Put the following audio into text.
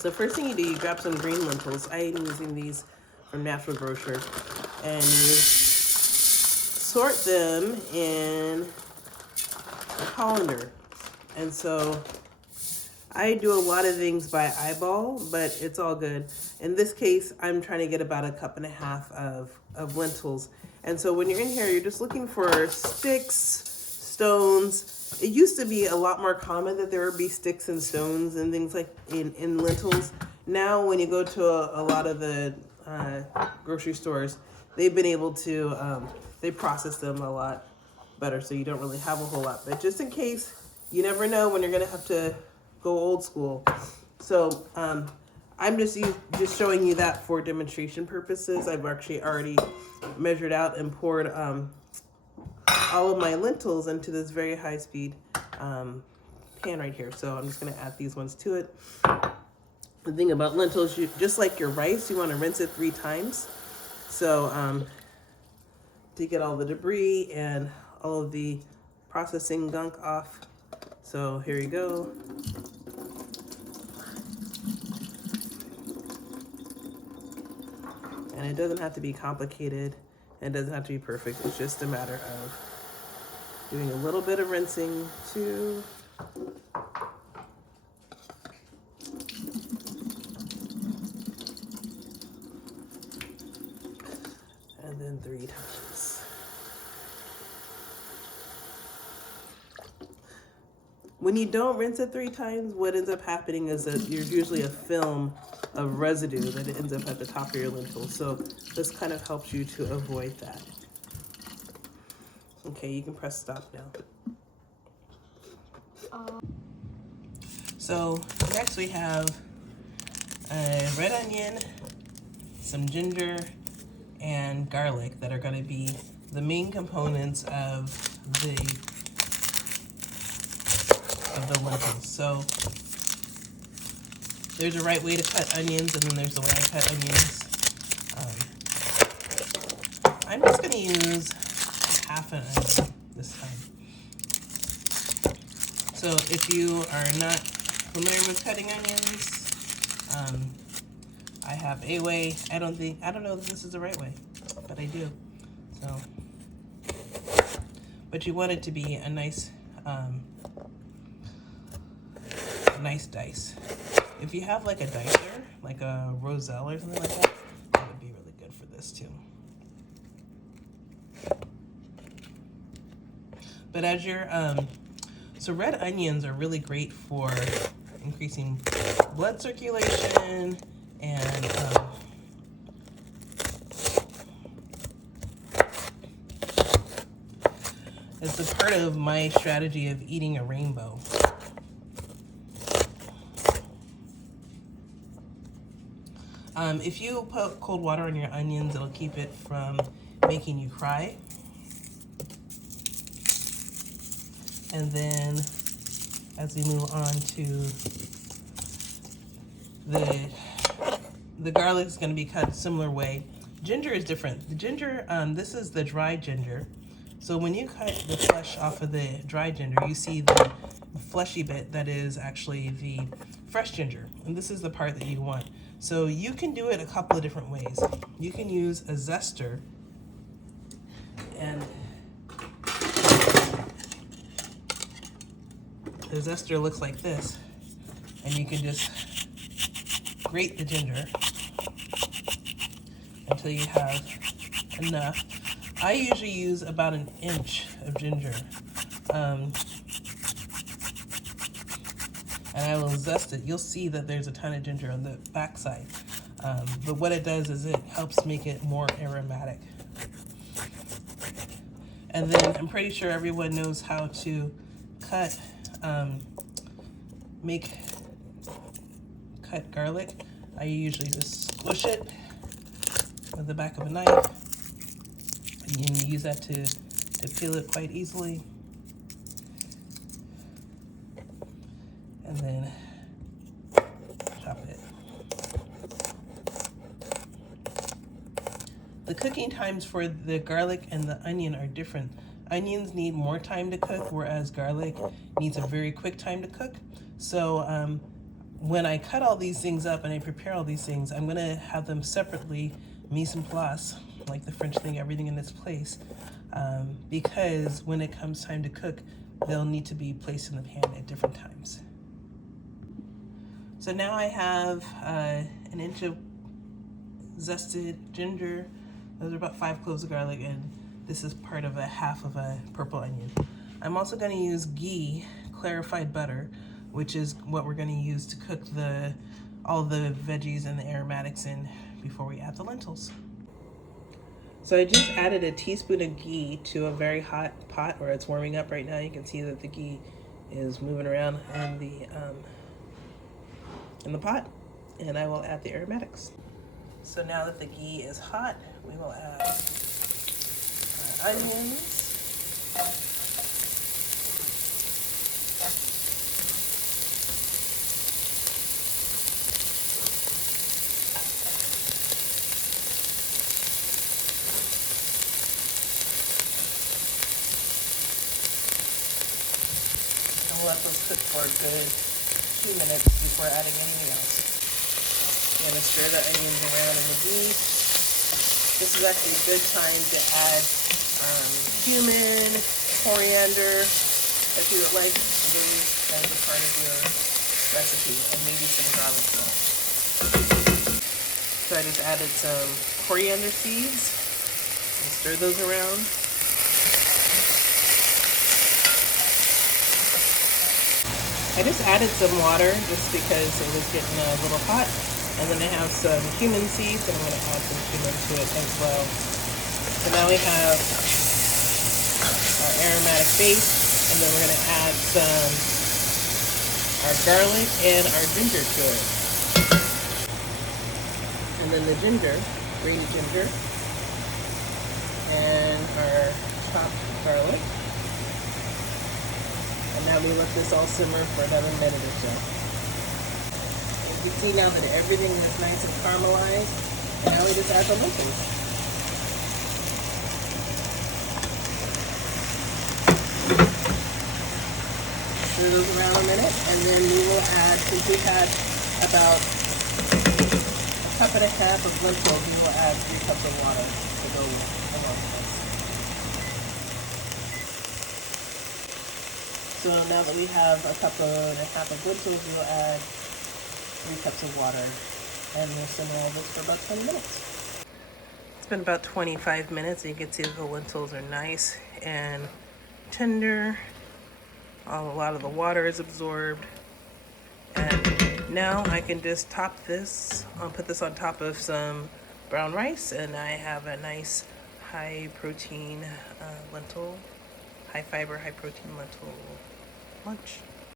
So first thing you do, you grab some green lentils. I am using these from Natural Grocer. And you sort them in a colander. And so I do a lot of things by eyeball, but it's all good. In this case, I'm trying to get about 1.5 cups of lentils. And so when you're in here, you're just looking for sticks, stones. It used to be a lot more common that there would be sticks and stones and things like in lentils. Now, when you go to a lot of the grocery stores, they've been able to, they process them a lot better, so you don't really have a whole lot. But just in case, you never know when you're gonna have to go old school. So I'm just showing you that for demonstration purposes. I've actually already measured out and poured all of my lentils into this very high speed pan right here. So I'm just gonna add these ones to it. The thing about lentils, just like your rice, you wanna rinse it 3 times. So to get all the debris and all of the processing gunk off. So here you go. And it doesn't have to be complicated. It doesn't have to be perfect. It's just a matter of doing a little bit of rinsing, 2. And then 3 times. When you don't rinse it 3 times, what ends up happening is that there's usually a film of residue that ends up at the top of your lentils. So this kind of helps you to avoid that. Okay, you can press stop now. So next we have a red onion, some ginger, and garlic that are going to be the main components of the lentils. So there's a right way to cut onions, and then there's the way I cut onions. I'm just going to use half an onion this time. So if you are not familiar with cutting onions, I have a way. I don't know if this is the right way, but I do. So, but you want it to be a nice dice. If you have like a dicer, like a Roselle or something like that, that would be really good for this too. But as you're, so red onions are really great for increasing blood circulation and it's a part of my strategy of eating a rainbow. If you put cold water on your onions, it'll keep it from making you cry. And then as we move on to the garlic is going to be cut a similar way. Ginger is different. The ginger, this is the dry ginger. So when you cut the flesh off of the dry ginger, you see the fleshy bit that is actually the fresh ginger. And this is the part that you want. So you can do it a couple of different ways. You can use a zester, and the zester looks like this, and you can just grate the ginger until you have enough. I usually use about 1 inch of ginger, and I will zest it. You'll see that there's a ton of ginger on the backside, but what it does is it helps make it more aromatic. And then I'm pretty sure everyone knows how to cut garlic. I usually just squish it with the back of a knife. You can use that to peel it quite easily. And then chop it. The cooking times for the garlic and the onion are different. Onions need more time to cook, whereas garlic needs a very quick time to cook. So when I cut all these things up and I prepare all these things, I'm gonna have them separately mise en place, like the French thing, everything in its place, because when it comes time to cook, they'll need to be placed in the pan at different times. So now I have an inch of zested ginger. Those are about 5 cloves of garlic, and this is part of a half of a purple onion. I'm also going to use ghee, clarified butter, which is what we're going to use to cook all the veggies and the aromatics in before we add the lentils. So I just added a teaspoon of ghee to a very hot pot where it's warming up right now. You can see that the ghee is moving around in the pot, and I will add the aromatics. So now that the ghee is hot, we will add our onions. And we'll let those cook for a good 2 minutes before adding anything else. You're gonna stir the onions around in the ghee. This is actually a good time to add cumin, coriander, if you would like those as a part of your recipe, and maybe some garlic salt. So I just added some coriander seeds and stir those around. I just added some water just because it was getting a little hot. And then I have some cumin seeds, and I'm going to add some cumin to it as well. So now we have our aromatic base, and then we're going to add our garlic and our ginger to it. And then the ginger, grated ginger, and our chopped garlic. And now we let this all simmer for another minute or so. You see now that everything is nice and caramelized, and now we just add the lentils. Stir those around a minute, and then we will add, since we had about a cup and a half of lentils, we will add 3 cups of water to go along with this. So now that we have a cup and a half of lentils, we will add 3 cups of water, and we'll simmer all this for about 20 minutes. It's been about 25 minutes, and you can see that the lentils are nice and tender. A lot of the water is absorbed. And now I can just top this. I'll put this on top of some brown rice, and I have a nice high protein lentil, high fiber, high protein lentil lunch.